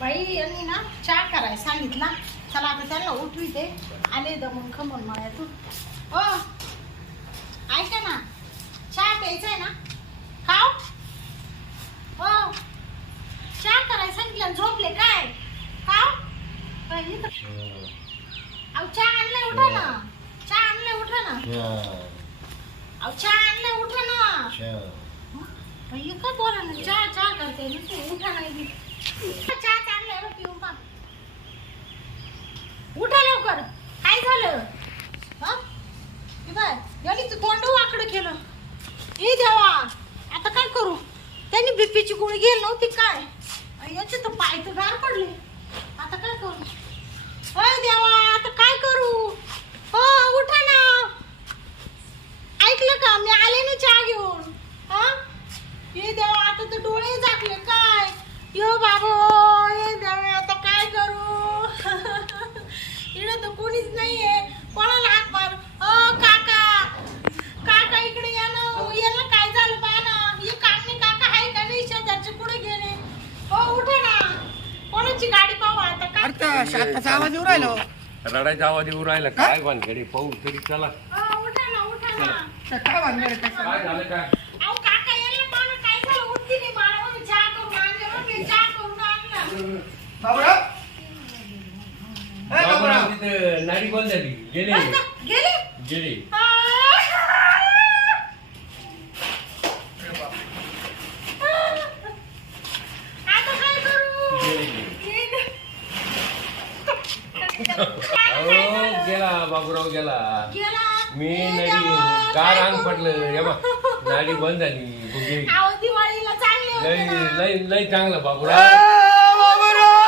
बाई यांनी ना चहा करायला सांगितला. चला आता त्यांना उठविते. आले दमून खमून मळ्यातून. ओ ऐका ना. चहा प्यायचा आहे ना? खाऊ? हो चहा करायला सांगितलं झोपले काय? खाऊ? बाई, इथं- चार अहो चहा आणलाय उठा ना. चहा आणलाय उठा ना. अहो चहा आणलाय उठा ना. काय बोला ना चहा चहा करते नुसते उठा नाही चहा आणलाय बघ पिऊन पा उठा लवकर काय झालं हा? हे बाय यांनी तर तोंड वाकडं केलं हे देवा आता काय करू त्यांनी बीपीची गोळी घेईल नव्हती काय आणि याचे तर पाय तर गार पडले आता काय करू अय देवा आता काय करू हो उठा ना ऐकलं का मी आले ना चहा घेऊन हा हे देवा आता तर डोळे झाकले काय यो बाबो हे देवा आता काय करू इकडे तर कोणीच नाहीये कोणाला हाक मार अ काका काका इकडे या ना याला काय झालं पहा ना हे काकणे काका आहे का नाही शेजारचे कुठे गेले हो उठा ना कोणाची गाडी पाहू आता काय अरे त्या शाताचा आवाज येऊ राहिला. रडायचा आवाज येऊ राहिला. काय भानगडी पाहू तरी चला. अ, उठा ना उठा ना. त्या काय भानगड आहे त्याचं? काय झालं काय? अहो काका यायला पाहा काय झालं? उठती नाही मला म्हणून चहा करून आणलं बरं मी चहा करून आणला. बाबूराव? ए, बाबूराव. बाबूराव तिथं नाडी बंद झाली. गेले. बस? गेली? गेले काय करू अहो गेला बाबूराव गेला. गेला. मी हे नडी काय अंग करू? पडलं? बघ नाडी बंद झाली गुगे अहो, दिवाळीला चांगले बाबूराव. बाबूराव!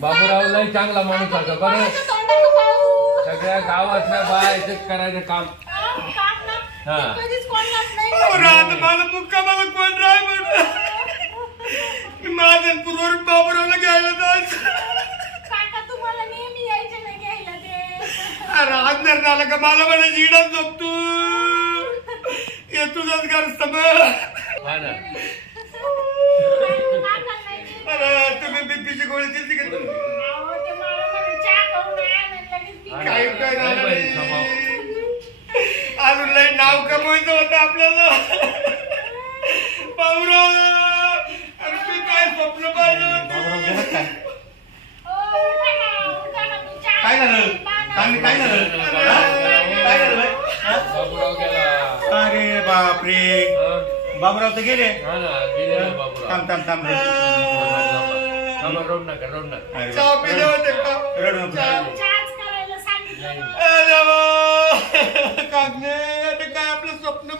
बाबूराव लय चांगला माणूस होता बरं? सगळ्या गावातल्या बायच करायचं काम. हा. ते कधीच कोणालाच नाही बाबूराव, आता मला मुक्का मला कोण राय म्हणलं माझं पूर्वर बाबूरावला घ्यायला जायचं. काका तुम्हाला नेहमी यायचे ना घ्यायला ते. अरे अंधार झाला का? मला झोपतो हे तुझंच घर समज हा ना. काका नाही ते. अरे तुम्ही बीपीची गोळी दिली का तुम्ही? अहो, ते मला म्हणे चहा करून आण आणि लगेच पी. हा ना. काही काय झालं नाही नाव कमवायचं होतं आपल्याला. काय स्वप्न पाहिजे? काय. झालं. काय काय झालं? काय झालं? बाई? बाबूराव गेला. अरे बापरे. हा? बाबूराव तर गेले. ना गेले ना बाबूराव. थांब थांब थांब. रोड नका रोड नका. रडू नको. कागणे,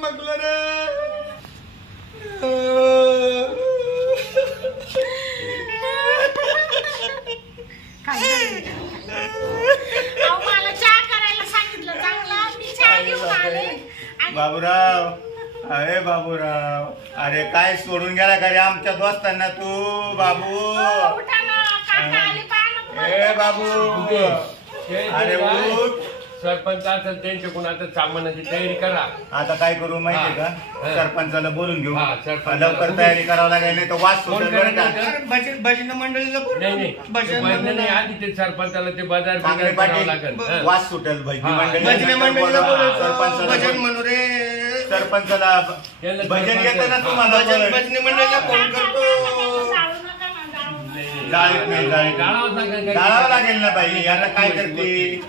आता काय आपलं स्वप्न बघलं रे. काय झालं? अहो, मला चहा करायला सांगितलं. चांगला मी चहा घेऊन आले. आणि बाबूराव अरे बाबूराव. अरे काय सोडून गेला का रे आमच्या दोस्तांना तू बाबू? ओ, उठा ना. काका आले पहा ना तुम्हाला. ए बाबू. अरे? उठ. सरपंच असेल त्यांच्याकडून आता सामानाची तयारी करा आता काय करू माहितीये. का हा. सरपंचाला बोलून घेऊ हा, सरपंचाला लवकर बोलून. तयारी करावं लागेल नाही तर वाच कोण सुटेल बरं का? भजन भजन मंडळीला बोलू. नाही नाही ते भजन नाही आधी ते सरपंचाला ते बाजार चांगले बिजार करावं लागेल पाटील. वाच सुटेल भजनी हा. मंडळी भजनी मंडळीला बोलायचं, भजन म्हणू रे सरपंचाला भजन सरपंच- येतं ना. तुम्हाला भजन भजनी मंडळीला फोन करतो. नाही, नाही. जाळीत नाही, जाळीत नाही. जाळावं लागेल काही. जाळावं लागेल ना बाई आता काय करते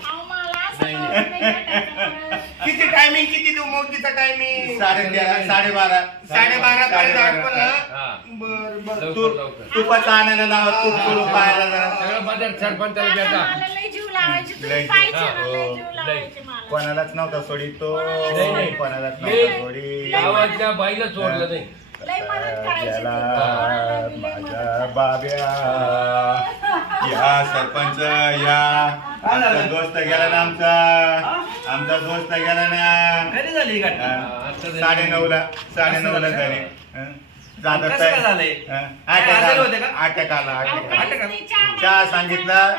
किती टायमिंग किती देऊ? मोदीचा टायमिंग साडे तेरा साडेबारा साडेबारा. पर्यंत? हा. बर बर. तू. तुपाचा आणायला लावा तूप करू पाहायला जरा. सगळं बाजार सरपंचाला लय हा, हो, कोणालाच नव्हता सोडी तो. नाही, नाही. कोणालाच नव्हता सोडी गावातल्या बाईला सोडलं नाही. माझ्या बाब्या या सरपंच या. आमचा दोस्त गेला ना आमचा. आमचा दोस्त गेला ना. कधी झाली साडे नऊ ला साडे नऊ ला झाले. हं. जातात कसं काय झालंय? हं. काय अटॅक आजारी आला होते का? अटॅक आला चहा सांगितलं.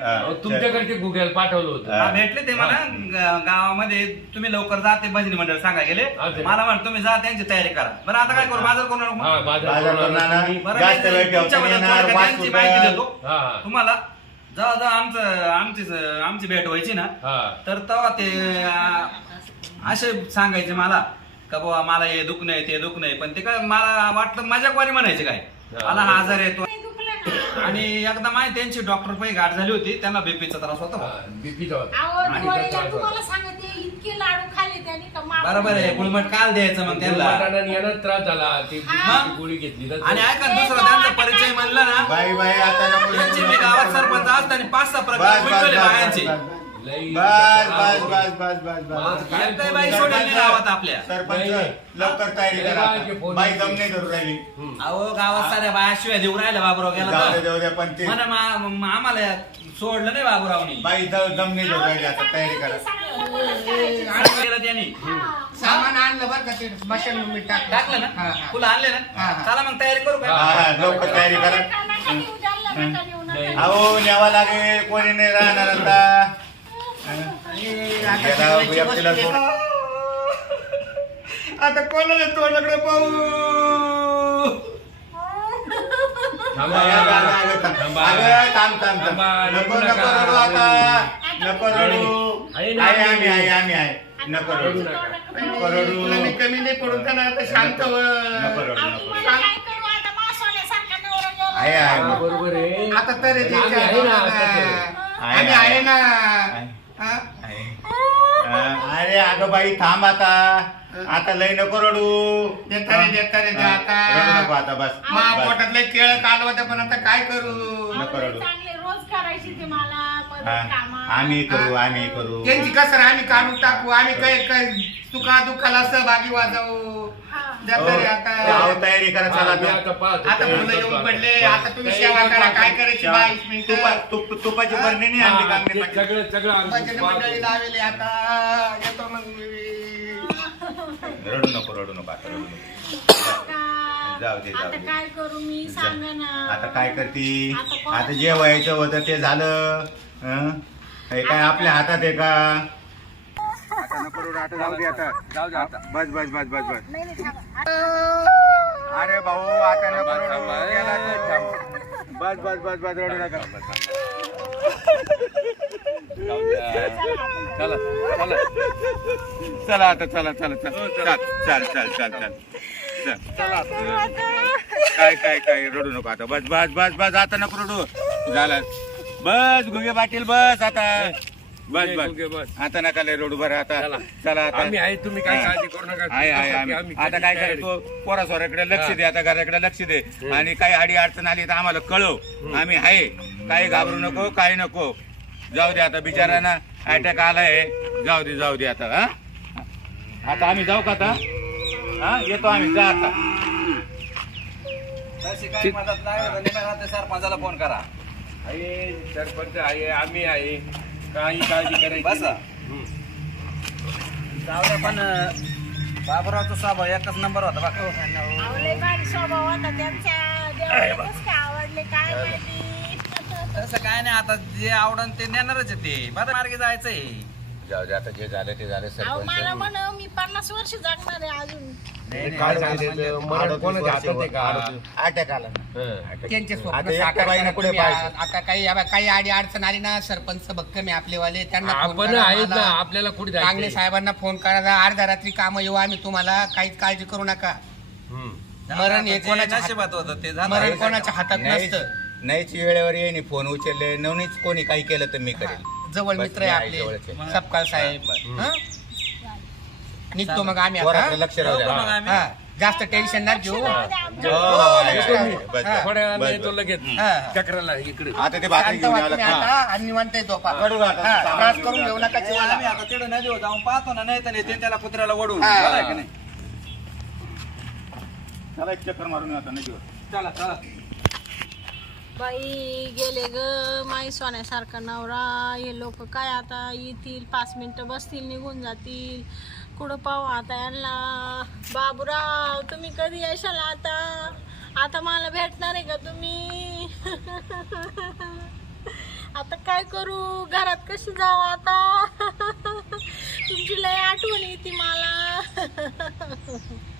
अहो, तुमच्याकडे ते गुगल पाठवलं होतं हा. भेटले ते मला ग- गावामध्ये तुम्ही लवकर जा ते भजनी मंडळ सांगा गेले. मला म्हण तुम्ही जा त्यांची तयारी करा बरं आता काय करू बाजार करू नको हा बाजार बाजार करून करून आणा आणा. तुम्ही. बरं जास्त नाही, वेळ ठेवता तुमच्याबद्दल येणार, थोडक्यात वास त्यांची सुटेल. माहिती देतो हा. तुम्हाला जेव्हा जेव्हा आमचं आमची आमची भेट व्हायची ना हा तर तेव्हा ते आ, असे सांगायचे मला का बाबा मला हे दुख नाही ते दुख नाही पण ते काय मला वाटलं मजाकवारी म्हणायचे काय. मला हा आजार येतो आणि एकदा माहिती त्यांची डॉक्टर पायी गाठ झाली होती त्यांना बीपीचा त्रास होता बीपीचा होता. अहो आणि दिवाळीला त्याचा त्रास तुम्हाला होता. सांगते इतके लाडू खाल्ले त्यांनी का माप बरोबर आहे गुळमट काल द्यायचं मग त्यांना. यानं त्रास झाला ती हा. बीपीची गोळी घेतली. आणि ऐका ना, दुसरा त्यांचा परिचय म्हणलं ना बाई बाई आता नको त्यांची मी गावात सरपंच असताना पाच सहा बस प्रकार बस विकले बस बायांचे. बस लई बस त्रास बस होतो. बस बस बस बस माझं काय एकटाही फोन बाई नाही. सोडेल नाही गावात आपल्या सरपंच नाही, नाही. लवकर तयारी नाही, करा बाईचे आता. फोन बाई येते. दम नाही धरू राहिली हम्म. अहो गावात साऱ्या बाया शिवाय देऊ राहिल्या बाबूराव गेला जाऊ दे तर. जाऊ दे पण ते म्हणा मा- मा- आम्हाला सोडलं नाही बाबूरावनी बाई द- दम नाही धरू राहिली आता तयारी करा आणि गेलं त्यांनी सामान आणलं बरं का ते मशीन मी टाकलं टाकलं ना. फुलं आणले ना. चला मग तयारी करू हा, का हा, लवकर तयारी करा नाही. अहो न्यावा लागेल कोणी नाही राहणार आता आता कोणाला तोंडाकडे पाहू? थांबा. नको. रडू आता. नको रडू. आहे आम्ही आहे आम्ही आहे नको रडू नका. रडू. मी कमी नाही पडून का नाही? आता शांत नको व्ह. रडू नको रडू. आहे हा, आहे बरोबर आहे. आता तर आम्ही आहे ना हा? अरे अगं बाई थांब आता. आता लय नको रडू. देता रे, देता रे, दे हा, आता. रडू नको आता बस. मा बस. पोटातले केळ काल होते पण आता काय करू? नको रडू. चांगले रोज करायची ते मला मदत हा, कामात. आम्ही करू आम्ही करू. त्यांची कसर आम्ही काढून टाकू आम्ही काय काय सुखा दुःखाला सहभागी वाजवू हा. हो, आता तयारी करा हा, चला मी आता. आता पाहतो. आता तयारी मुलं करतो येऊन आता. पडले आता तुम्ही तयारी सेवा करतो करा आता. काय करायची बावीस मिनिटं तुपा- तुप- तुपाची बरणी नाही आणली का ते आम्ही? सगळं सगळं आम्ही भजन मंडळी पाहतो. लावेले आता येतो मग मी. रडू नको रडू नको आता रडू नको जाऊ दे, जाऊ आता दे. काय करू मी. सांगा ना आता काय करती आता कोण- आता जे व्हायचं होतं ते झालं हं? हे काय आपल्या हातात आहे का आता नको रडू, आता जाऊ दे आता. जाऊ दे आता. बस बस बस बस बस. नाही, नाही, थांबा. अरे भाऊ आता नको थांबा, रडू. थांबा, ए, गेला तो. थांबा. बस बस बस बस रडू नका. जाऊ द्या. चला चला. चला आता चला चला चला. चल. चल चल चल चल चल. काय काय काय रडू नको आता. बस बस बस बस आता नको रडू. झालं. बस गुगे पाटील बस आता. बस बस. बस. आता नका लय रडू बरं आता चला. चला आता. आम्ही आहे तुम्ही काय काळजी करू नका. आहे आहे आम्ही. आम्ही आता काय तयारी. करायचो पोरा सोराकडे लक्ष. दे आता घराकडे लक्ष दे. आणि काही अडी अडचण आली तर आम्हाला कळव. आम्ही आहे. काही घाबरू नको काही नको. जाऊ दे आता बिचारांना अटॅक आलाय. जाऊ दे जाऊ दे आता हा? आता आम्ही जाऊ का आता? हा? येतो आम्ही जा आता. तशी काही मदत ते सरपंचाला फोन करा. आहे सरपंच आहे आम्ही आहे. काही काळजी करायची बसा. नाही. हम्म. जाऊ द्या पण बाबूरावचा स्वभाव एकच नंबर होता स्वभाव त्यांचा. देवाला कसं काय आवडले काय माहिती? तसं काय नाही आता जे आवडन ते नेणारच आहे ते. बरं मार्गे जायचंय. जाऊ दे आता जे झालं ते झालं अहो मला सरपंच म्हण मी पन्नास वर्ष जगणार आहे अजून. ते काय सांगायचं, मरण कोणाच्या हातात आहे का अटॅक आला हं. त्यांचे आता स्वप्न एकट्या साकार बाईनं करा पुढे तुम्ही. पाहायचं. आता काही या बा- काही आडी अडचण आली ना सरपंच भक्कम आहे आपलेवाले त्यांना फोन आपण करा आहेत ना मला. आपल्याला कुठे कांगणे जायचं साहेबांना फोन करा अर्ध्या रात्री काम येऊ आम्ही तुम्हाला काहीच काळजी करू नका मरण हे कोणाच्या नशिबात होतं ते झालं मरण कोणाच्या हातात नाहीच नसतं नाहीच वेळेवर येईन फोन उचलले नवनीच कोणी काही केलं तर मी करेल जवळ बस मित्र आहे जवळचे. आपले सपकाळ साहेब बस. हं? निघतो मग आम्ही पोराकडे लक्ष राहू द्या. हा, जास्त टेन्शन ना घेऊ हो, हो, हो. बस, हा. बस, थोड्या वेळाने येतो. लगेच हा. चक्राला इकडे आता ते भाकरी शांत घेऊन व्हा यावं तुम्ही लागतं. आता आणि निवांत येतो. हा, त्रास करून घेऊ नका जीवाला. आम्ही आता तिकडे नदीवर जाऊन पाहतो ना नाही तर नेते त्याला कुत्र्याला हा. की नाही चला एक चक्कर मारून आता नदीवर चला चला बाई गेले ग माई सोन्यासारखा नवरा हे लोक काय आता येतील पाच मिनिटं बसतील निघून जातील कुठं पाहू आता यांना? बाबूराव तुम्ही कधी येशाल आता? आता मला भेटणार आहे का तुम्ही? आता काय करू? घरात कशी जाऊ आता? तुमची लय आठवण येते मला.